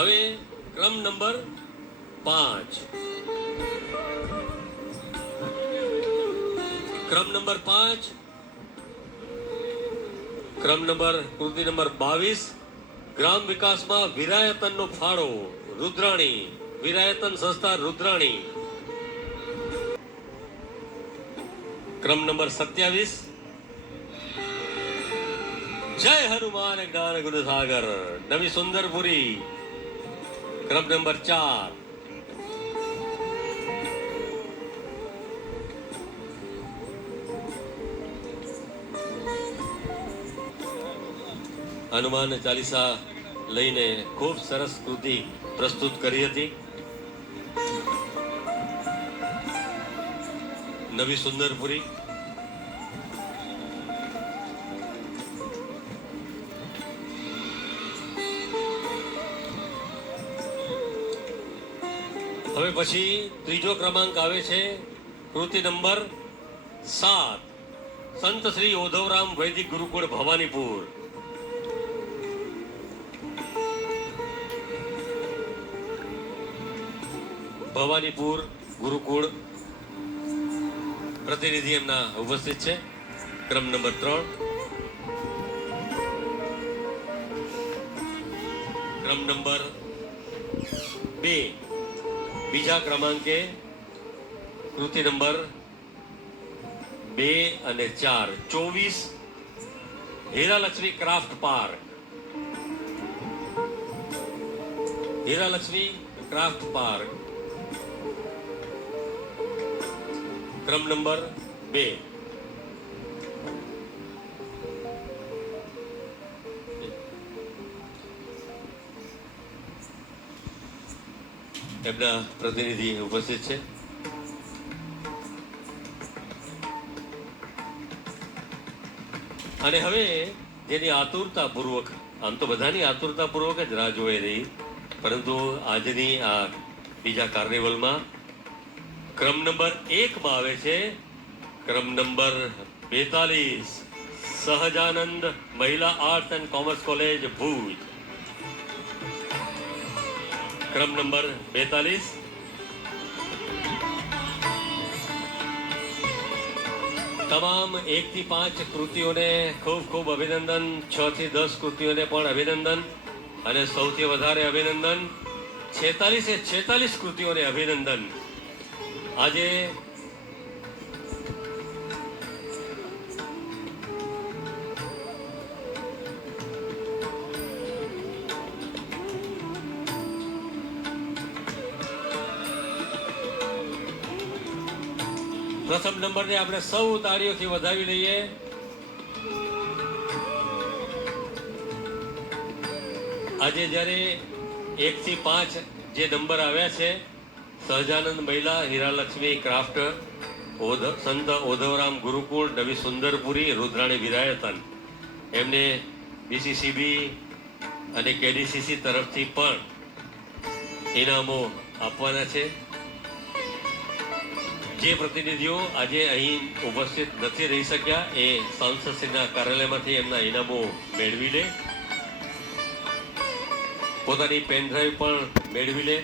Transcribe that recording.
હવે ક્રમ નંબર 5. ક્રમ નંબર 5, ક્રમ નંબર કૃતિ નંબર 22, ગ્રામ વિકાસમાં વિરાયતનનો ફાળો રુદ્રાણી, વિરાયતન સંસ્થા રુદ્રાણી. ક્રમ નંબર 27, જય હનુમાન જ્ઞાન ગુરુ સાગર, નવી સુંદરપુરી. ક્રમ નંબર 4, હનુમાન ચાલીસા લઈને ખૂબ સરસ કૃતિ પ્રસ્તુત કરી હતી. નવી સુંદરપુરી. હવે પછી ત્રીજો ક્રમાંક આવે છે કૃતિ નંબર 7, સંત શ્રી ઓધવરામ વૈદિક ગુરુકુળ ભવાનીપુર. ભવાનીપુર ગુરુકુળ પ્રતિનિધિ એમના ઉપસ્થિત છે. ક્રમ નંબર 3. ક્રમ નંબર 2, બીજા ક્રમાંકે કૃતિ નંબર 2 અને 4, 24, Hiralaxmi craft park. Hiralaxmi craft park. ક્રમ નંબર 2. એમના પ્રતિનિધિ ઉપસ્થિત છે. અને હવે જેની આતુરતાપૂર્વક, આમ તો બધાની આતુરતાપૂર્વક જ રાહ જોઈ રહી, પરંતુ આજની આ બીજા કાર્નિવલમાં ક્રમ નંબર 1 માં આવે છે ક્રમ નંબર 42, સહજાનંદ મહિલા arts and commerce college Bhuj. ક્રમ નંબર 42. તમામ 1 થી 5 કૃતિઓને ખૂબ ખૂબ અભિનંદન. 6 થી 10 કૃતિઓને પણ અભિનંદન. અને સૌથી વધારે અભિનંદન 46 કૃતિઓને અભિનંદન. આજે પ્રથમ નંબરને આપણે સૌ તાળીઓથી વધાવી લઈએ. આજે જ્યારે 1 થી 5 જે નંબર આવ્યા છે, સહજાનંદ મહિલા હીરાલક્ષ્મી ક્રાફ્ટ, સંત ઓધવરામ ગુરુકુળ, નવી સુંદરપુરી, રુદ્રાણી વિરાયતન, એમને બીસીસીબી અને કેડીસીસી તરફથી પણ ઇનામો આપવાના છે. જે પ્રતિનિધિઓ આજે અહીં ઉપસ્થિત નથી રહી શક્યા એ સાંસદશ્રીના કાર્યાલયમાંથી એમના ઇનામો મેળવી લે, પોતાની પેનડ્રાઈવ પણ મેળવી લે.